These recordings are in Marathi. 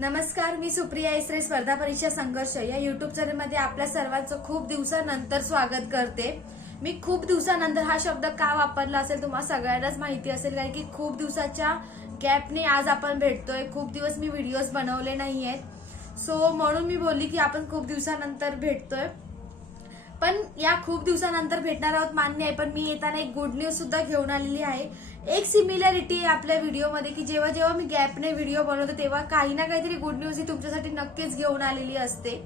नमस्कार मी सुप्रिया इसरे स्पर्धा परीक्षा संघर्ष. या युट्यूब चॅनलमध्ये आपल्या सर्वांचं खूप दिवसानंतर स्वागत करते. मी खूप दिवसानंतर हा शब्द का वापरला असेल तुम्हाला सगळ्यांनाच माहिती असेल कारण की खूप दिवसाच्या गॅपने आज आपण भेटतोय. खूप दिवस मी व्हिडिओज बनवले नाही आहेत सो म्हणून मी बोलली की आपण खूप दिवसानंतर भेटतोय. पण या खूप दिवसानंतर भेटणार आहोत मान्य आहे. पण मी येताना एक गुड न्यूज सुद्धा घेऊन आलेली आहे. एक सिमिलॅरिटी आहे आपल्या व्हिडिओमध्ये की जेव्हा जेव्हा मी गॅपने व्हिडिओ बनवते तेव्हा काही ना काहीतरी गुड न्यूज ही तुमच्यासाठी नक्कीच घेऊन आलेली असते.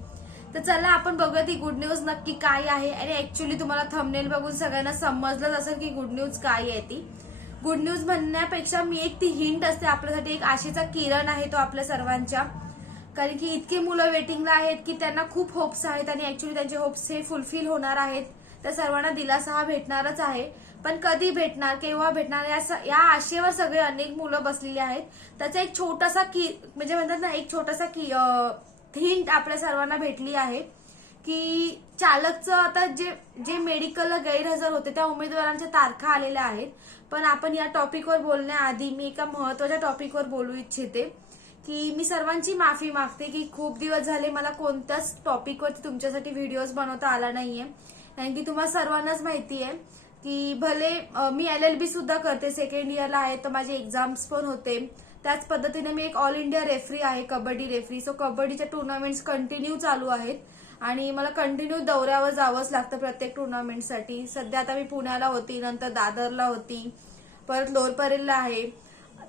तर चला आपण बघूया ती गुड न्यूज नक्की काय आहे. आणि ऍक्च्युली तुम्हाला थंबनेल बघून सगळ्यांना समजलंच असेल की गुड न्यूज काय आहे ती. गुड न्यूज म्हणण्यापेक्षा मी एक ती हिंट असते आपल्यासाठी एक आशेचा किरण आहे तो आपल्या सर्वांच्या. कारण की इतके मुलं वेटिंगला आहेत की त्यांना खूप होप्स आहेत आणि ऍक्च्युली त्यांचे होप्स हे फुलफिल होणार आहेत. त्या सर्वांना दिलासा हा भेटणारच आहे. पण कधी भेटणार केव्हा भेटणार या स- या आशेवर सगळे अनेक मुलं बसलेली आहेत. त्याचा एक छोटासा की म्हणजे म्हणतात ना एक छोटासा की हिंट आपल्या सर्वांना भेटली आहे की चालकचं आता जे जे मेडिकलला गैरहजर होते त्या उमेदवारांच्या तारखा आलेल्या आहेत. पण आपण या टॉपिकवर बोलण्याआधी मी एका महत्त्वाच्या टॉपिकवर बोलू इच्छिते. की मी सर्वांची माफी मागते की खूप दिवस झाले मला कोणत्याच टॉपिकवरती तुमच्यासाठी व्हिडिओज बनवता आला नाहीये. कारण की तुम्हाला सर्वांनाच माहिती आहे की भले मी एल एल बी सुद्धा करते सेकंड इयरला आहे तर माझे एक्झाम्स पण होते. त्याच पद्धतीने मी एक ऑल इंडिया रेफरी आहे कबड्डी रेफरी सो कबड्डीच्या टुर्नामेंट्स कंटिन्यू चालू आहेत. आणि मला कंटिन्यू दौऱ्यावर जावंच लागतं प्रत्येक टुर्नामेंटसाठी सध्या आता मी पुण्याला होती नंतर दादरला होती परत लोरपरेलला आहे.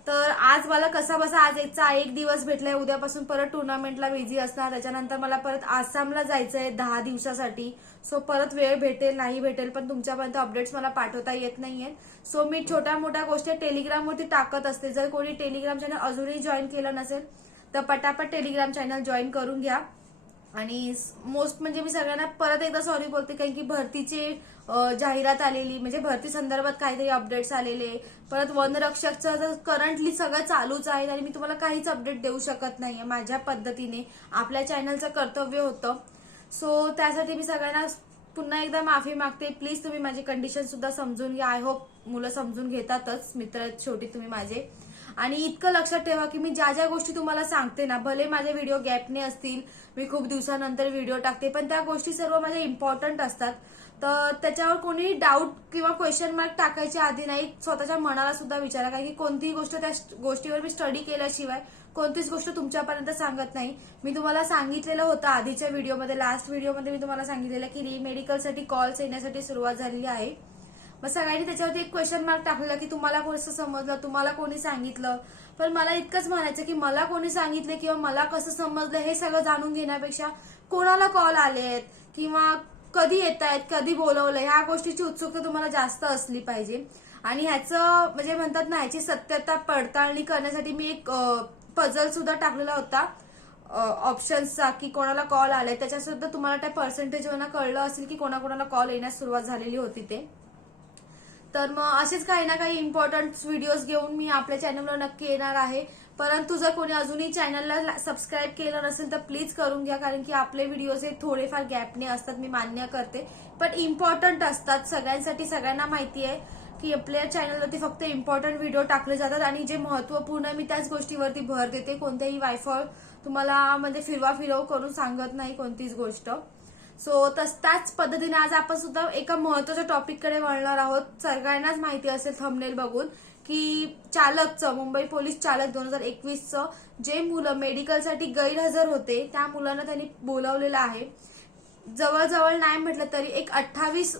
तर आज मला कसा बसा आज एकचा एक दिवस भेटलाय. उद्यापासून परत टुर्नामेंटला बिझी असणार. त्याच्यानंतर मला परत आसामला जायचंय दहा दिवसासाठी. सो परत वेळ भेटेल नाही भेटेल पण तुमच्यापर्यंत अपडेट्स मला पाठवता येत नाहीये. सो मी छोट्या मोठ्या गोष्टी टेलिग्रामवरती टाकत असते. जर कोणी टेलिग्राम चॅनल अजूनही जॉईन केलं नसेल तर पटापट टेलिग्राम चॅनल जॉईन करून घ्या. आणि मोस्ट म्हणजे मी सगळ्यांना परत एकदा सॉरी बोलते कारण की भरतीचे जाहिरात आलेली म्हणजे भरती संदर्भात काहीतरी अपडेट्स आलेले. परत वनरक्षकचं करंटली सगळं चालूच आहे आणि मी तुम्हाला काहीच अपडेट देऊ शकत नाहीये माझ्या पद्धतीने. आपल्या चॅनलचं कर्तव्य होतं. सो त्यासाठी मी सगळ्यांना पुन्हा एकदा माफी मागते. प्लीज तुम्ही माझी कंडिशन सुद्धा समजून घ्या. आय होप मुलं समजून घेतातच. मित्र छोटी शेवटी तुम्ही माझे. आणि इतकं लक्षात ठेवा की मी ज्या ज्या गोष्टी तुम्हाला सांगते ना भले माझे व्हिडिओ गॅपने असतील मी खूप दिवसानंतर व्हिडिओ टाकते पण त्या गोष्टी सर्व माझ्या इम्पॉर्टंट असतात. तर त्याच्यावर कोणी डाऊट किंवा क्वेश्चन मार्क टाकायच्या आधी नाही स्वतःच्या मनाला सुद्धा विचारा कारण की कोणतीही गोष्ट त्या गोष्टीवर मी स्टडी केल्याशिवाय कोणतीच गोष्ट तुमच्यापर्यंत सांगत नाही. मी तुम्हाला सांगितलेलं होतं आधीच्या व्हिडिओमध्ये लास्ट व्हिडिओमध्ये मी तुम्हाला सांगितलेलं की री मेडिकलसाठी कॉल्स येण्यासाठी सुरुवात झालेली आहे. मग सगळ्यांनी त्याच्यावरती एक क्वेश्चन मार्क टाकलेला की तुम्हाला कसं समजलं तुम्हाला कोणी सांगितलं? पण मला इतकंच म्हणायचं की मला कोणी सांगितलं किंवा मला कसं समजलं हे सगळं जाणून घेण्यापेक्षा कोणाला कॉल आले आहेत किंवा कधी येत आहेत कधी बोलवलं ह्या गोष्टीची उत्सुकता तुम्हाला जास्त असली पाहिजे. आणि ह्याचं म्हणजे म्हणतात ना ह्याची सत्यता पडताळणी करण्यासाठी मी एक पझल सुद्धा टाकलेला होता. ऑप्शन्सचा की कोणाला कॉल आलाय. त्याच्यात सुद्धा तुम्हाला त्या पर्सेंटेजवरनं कळलं असेल की कोणाकोणाला कॉल येण्यास सुरुवात झालेली होती ते. तर मग असेच काही ना काही इम्पॉर्टंट व्हिडिओज घेऊन मी आपल्या चॅनलवर नक्की येणार आहे. परंतु जर कोणी अजूनही चॅनलला सबस्क्राईब केलं नसेल तर प्लीज करून घ्या कारण की आपले व्हिडिओज हे थोडेफार गॅपने असतात मी मान्य करते. पण इम्पॉर्टंट असतात सगळ्यांसाठी सगळ्यांना माहिती आहे की आपल्या चॅनलवरती फक्त इम्पॉर्टंट व्हिडिओ टाकले जातात आणि जे महत्त्वपूर्ण मी त्याच गोष्टीवरती भर देते. कोणत्याही वायफळ तुम्हाला म्हणजे फिरवा फिरव करून सांगत नाही कोणतीच गोष्ट. सो तस त्याच पद्धतीने आज आपण सुद्धा एका महत्त्वाच्या टॉपिककडे वळणार आहोत. सगळ्यांनाच माहिती असेल थंबनेल बघून की चालकचं मुंबई पोलीस चालक दोन हजार एकवीसचं जे मुलं मेडिकलसाठी गैरहजर होते त्या मुलांना त्यांनी बोलावलेलं आहे. जवळजवळ नाही म्हटलं तरी एक अठ्ठावीस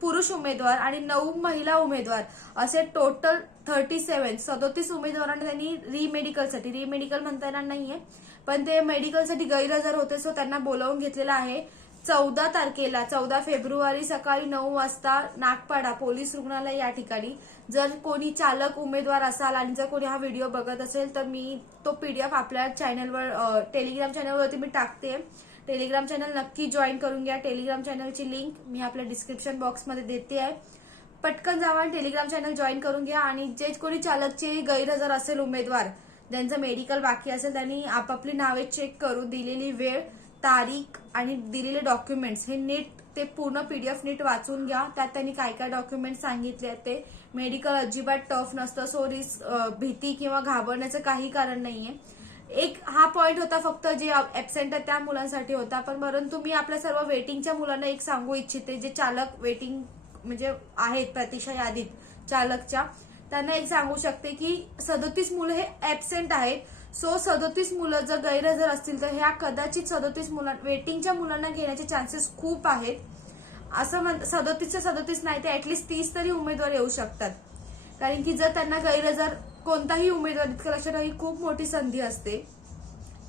पुरुष उमेदवार आणि नऊ महिला उमेदवार असे टोटल थर्टी सेव्हन सदोतीस उमेदवारांना त्यांनी रिमेडिकलसाठी रिमेडिकल म्हणता येणार नाहीये पण ते मेडिकलसाठी गैरहजर होते सो त्यांना बोलावून घेतलेलं आहे. चौदा तारखेला चौदा फेब्रुवारी सकाळी नऊ वाजता नागपाडा पोलीस रुग्णालय या ठिकाणी. जर कोणी चालक उमेदवार असाल आणि जर कोणी हा व्हिडिओ बघत असेल तर मी तो पीडीएफ आपल्या चॅनलवर टेलिग्राम चॅनलवरती मी टाकते. टेलिग्राम चॅनल नक्की जॉईन करून घ्या. टेलिग्राम चॅनलची लिंक मी आपल्या डिस्क्रिप्शन बॉक्समध्ये देते आहे. पटकन जावा आणि टेलिग्राम चॅनल जॉईन करून घ्या आणि जे कोणी चालकचे गैरहजर असेल उमेदवार ज्यांचं मेडिकल बाकी असेल त्यांनी आपापली नावे चेक करून दिलेली वेळ. तारीख आणि दिलेले डॉक्युमेंट्स हे नीट ते पूर्ण पीडीएफ नीट वाचून घ्या. त्यात त्यांनी काय काय डॉक्युमेंट सांगितले आहेत ते. मेडिकल अजिबात टफ नसतं. सो रिस्क भीती किंवा घाबरण्याचं काही कारण नाहीये. एक हा पॉइंट होता फक्त जे ऍबसेंट आहे त्या मुलांसाठी होता. पण परंतु मी आपल्या सर्व वेटिंगच्या मुलांना एक सांगू इच्छिते जे चालक वेटिंग म्हणजे आहेत प्रतीक्षा यादीत चालकच्या. त्यांना एक सांगू शकते की सदोतीस मुलं हे ऍबसेंट आहेत. सो सदोतीस मुलं जर गैरहजर असतील तर ह्या कदाचित सदोतीस मुलां वेटिंगच्या मुलांना घेण्याचे चान्सेस खूप आहेत. असं म्हण सदोतीसच्या सदोतीस नाही ते ऍटलिस्ट तीस तरी उमेदवार येऊ शकतात. कारण की जर त्यांना गैरहजर कोणताही उमेदवार इतकं लक्षात ही खूप मोठी संधी असते.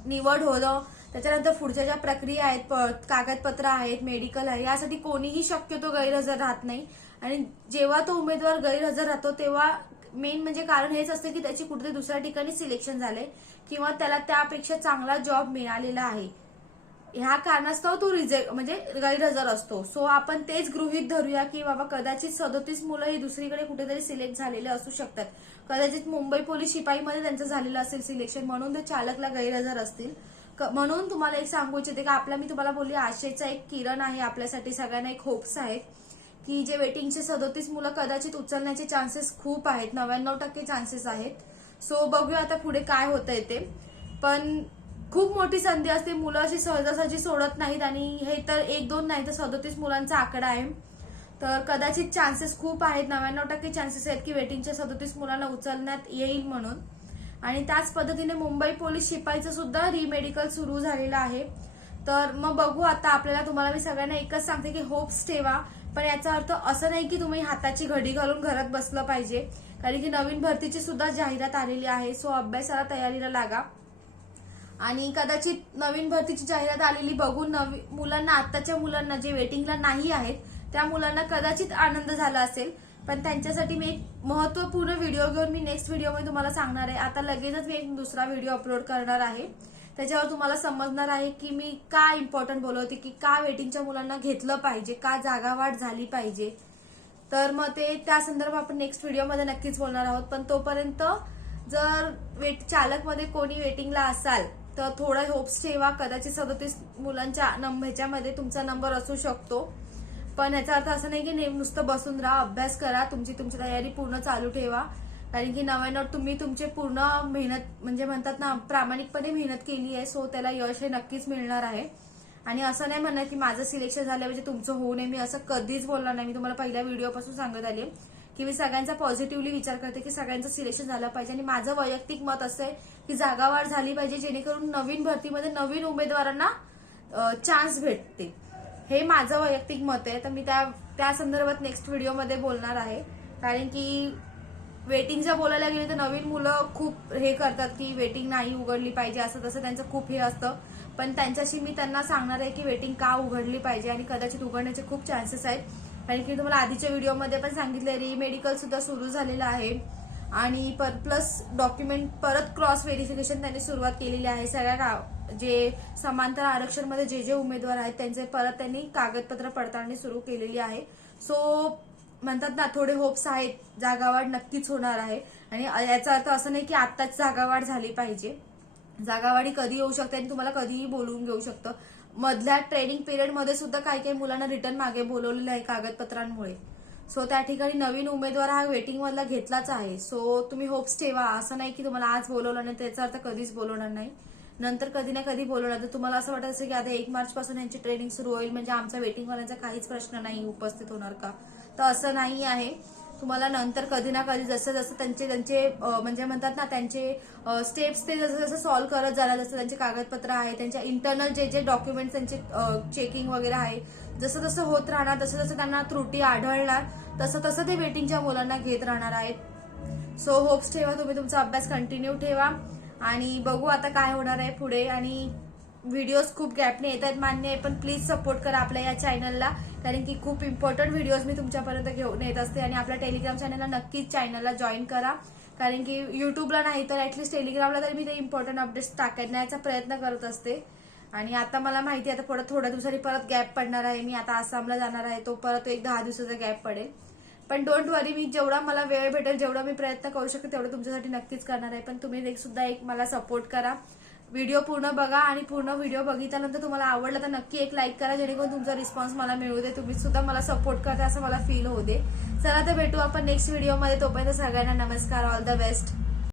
निवड होणं त्याच्यानंतर पुढच्या ज्या प्रक्रिया आहेत प- कागदपत्र आहेत मेडिकल आहे यासाठी कोणीही शक्यतो गैरहजर राहत नाही. आणि जेव्हा तो उमेदवार गैरहजर राहतो तेव्हा मेन म्हणजे कारण हेच असतं की त्याची कुठेतरी दुसऱ्या ठिकाणी सिलेक्शन झालंय किंवा त्याला त्यापेक्षा चांगला जॉब मिळालेला आहे. ह्या कारणास्तव तो रिजेक्ट म्हणजे गैरहजर असतो. सो आपण तेच गृहित धरूया की बाबा कदाचित सदोतीस मुलं ही दुसरीकडे कुठेतरी सिलेक्ट झालेले असू शकतात. कदाचित मुंबई पोलीस शिपाईमध्ये त्यांचं झालेलं असेल सिलेक्शन म्हणून ते चालकला गैरहजर असतील. क- म्हणून तुम्हाला एक सांगू इच्छिते की आपल्या मी तुम्हाला बोलली आशेचा एक किरण आहे आपल्यासाठी सगळ्यांना एक होप्स आहेत. की जे वेटिंगचे सदोतीस मुलं कदाचित उचलण्याचे चान्सेस खूप आहेत. नव्याण्णव टक्के चान्सेस आहेत. सो बघूया आता पुढे काय होतंय ते. पण खूप मोठी संधी असते. मुलं अशी सहजासहजी सोडत नाहीत आणि हे तर एक दोन नाही तर सदोतीस मुलांचा आकडा आहे. तर कदाचित चान्सेस खूप आहेत. नव्याण्णव टक्के चान्सेस आहेत की वेटिंगच्या सदोतीस मुलांना उचलण्यात येईल म्हणून. आणि त्याच पद्धतीने मुंबई पोलीस शिपाईचं सुद्धा रिमेडिकल सुरू झालेलं आहे. तर मग बघू आता आपल्याला तुम्हाला मी सगळ्यांना एकच सांगते की होप्स ठेवा. पण याचा अर्थ असं नाही की तुम्ही हाताची घडी घालून घरात बसलं पाहिजे. कारण की नवीन भरतीची सुद्धा जाहिरात आलेली आहे सो अभ्यासाला तयारीला लागा. आणि कदाचित नवीन भरतीची जाहिरात आलेली बघून नवी मुलांना आत्ताच्या मुलांना जे वेटिंगला नाही आहेत त्या मुलांना कदाचित आनंद झाला असेल. पण त्यांच्यासाठी मी एक महत्त्वपूर्ण व्हिडिओ घेऊन मी नेक्स्ट व्हिडिओमध्ये तुम्हाला सांगणार आहे. आता लगेचच मी एक दुसरा व्हिडिओ अपलोड करणार आहे. त्याच्यावर तुम्हाला समजणार आहे की मी का इम्पॉर्टंट बोलवते की का वेटिंगच्या मुलांना घेतलं पाहिजे का जागावाढ झाली पाहिजे. तर मग ते त्या संदर्भात आपण नेक्स्ट व्हिडिओमध्ये नक्कीच बोलणार आहोत. पण तोपर्यंत जर वेट चालकमध्ये कोणी वेटिंगला असाल तर थोडा होप्स ठेवा. कदाचित सदोतीस मुलांच्या ह्याच्यामध्ये तुमचा नंबर असू शकतो. पण याचा अर्थ असं नाही की नेम नुसतं बसून राहा अभ्यास करा तुमची तुमची तयारी पूर्ण चालू ठेवा. कारण की नव्याण्णव तुम्ही तुमचे पूर्ण मेहनत म्हणजे म्हणतात ना प्रामाणिकपणे मेहनत केली आहे सो त्याला यश हे नक्कीच मिळणार आहे. आणि असं नाही म्हणणार की माझं सिलेक्शन झालं म्हणजे तुमचं होऊ नये. मी असं कधीच बोलणार नाही. मी तुम्हाला पहिल्या व्हिडिओपासून सांगत आले की मी सगळ्यांचा पॉझिटिव्हली विचार करते की सगळ्यांचं सिलेक्शन झालं पाहिजे. आणि माझं वैयक्तिक मत असं आहे की जागावाढ झाली पाहिजे जेणेकरून नवीन भरतीमध्ये नवीन उमेदवारांना चान्स भेटते हे माझं वैयक्तिक मत आहे. तर मी त्या त्या संदर्भात नेक्स्ट व्हिडिओमध्ये बोलणार आहे. कारण की वेटिंगच्या बोलायला गेले तर नवीन मुलं खूप हे करतात की वेटिंग नाही उघडली पाहिजे असं तसं त्यांचं खूप हे असतं. पण त्यांच्याशी मी त्यांना सांगणार आहे की वेटिंग का उघडली पाहिजे आणि कदाचित उघडण्याचे खूप चान्सेस आहेत. कारण की तुम्हाला आधीच्या व्हिडिओमध्ये पण सांगितलं रिमेडिकल सुद्धा सुरू झालेलं आहे. आणि प्लस डॉक्युमेंट परत क्रॉस व्हेरिफिकेशन त्यांनी सुरुवात केलेली आहे. सगळ्या का जे समांतर आरक्षणमध्ये जे जे उमेदवार आहेत त्यांचे परत त्यांनी कागदपत्र पडताळणी सुरू केलेली आहे. सो म्हणतात ना थोडे होप्स आहेत जागावाढ नक्कीच होणार आहे. आणि याचा अर्थ असं नाही की आत्ताच जागावाढ झाली पाहिजे. जागावाढी कधी येऊ शकते आणि तुम्हाला कधीही बोलवून घेऊ शकतं. मधल्या ट्रेनिंग पिरियडमध्ये सुद्धा काही काही मुलांना रिटर्न मागे बोलवलेलं आहे कागदपत्रांमुळे. सो त्या ठिकाणी नवीन उमेदवार हा वेटिंग मधला घेतलाच आहे. सो तुम्ही होप्स ठेवा. असं नाही की तुम्हाला आज बोलवलं नाही त्याचा अर्थ कधीच बोलवणार नाही. नंतर कधी ना कधी बोलवणार. तर तुम्हाला असं वाटत असेल की आता एक मार्च पासून यांची ट्रेनिंग सुरू होईल म्हणजे आमचा वेटिंगवाल्यांचा काहीच प्रश्न नाही उपस्थित होणार का? तर असं नाही आहे. तुम्हाला नंतर कधी ना कधी जसं जसं त्यांचे त्यांचे म्हणजे म्हणतात ना त्यांचे स्टेप्स ते जसं जसं सॉल्व्ह करत जाणार जसं त्यांचे कागदपत्र आहे त्यांच्या इंटरनल जे जे डॉक्युमेंट्स त्यांचे चेकिंग वगैरे आहे जसं जसं होत राहणार तसं जसं त्यांना त्रुटी आढळणार तसं तसं ते वेटिंगच्या मुलांना घेत राहणार आहेत. सो होप्स ठेवा तुम्ही तुमचा अभ्यास कंटिन्यू ठेवा. आणि बघू आता काय होणार आहे पुढे. आणि व्हिडिओज खूप गॅपने येत आहेत मान्य आहे. पण प्लीज सपोर्ट करा आपल्या या चॅनलला कारण की खूप इम्पॉर्टंट व्हिडिओज मी तुमच्यापर्यंत घेऊन येत असते. आणि आपल्या टेलिग्राम चॅनलला नक्कीच चॅनलला जॉईन करा. कारण की युट्यूबला नाही तर ॲटलीस्ट टेलिग्रामला तरी मी ते इम्पॉर्टंट अपडेट्स टाकण्याचा प्रयत्न करत असते. आणि आता मला माहिती आहे आता परत थोड्या दिवसांनी परत गॅप पडणार आहे. मी आता आसामला जाणार आहे तो परत एक दहा दिवसाचा गॅप पडेल. पण डोंट वरी मी जेवढा मला वेळ भेटेल जेवढा मी प्रयत्न करू शकते तेवढं तुमच्यासाठी नक्कीच करणार आहे. पण तुम्ही एक सुद्धा एक मला सपोर्ट करा. व्हिडिओ पूर्ण बघा आणि पूर्ण व्हिडिओ बघितल्यानंतर तुम्हाला आवडला तर नक्की एक लाईक करा जेणेकरून तुमचा रिस्पॉन्स मला मिळू दे. तुम्ही सुद्धा मला सपोर्ट करता असं मला फील होऊ दे. चला तर भेटू आपण नेक्स्ट व्हिडिओमध्ये तोपर्यंत सगळ्यांना नमस्कार. All the best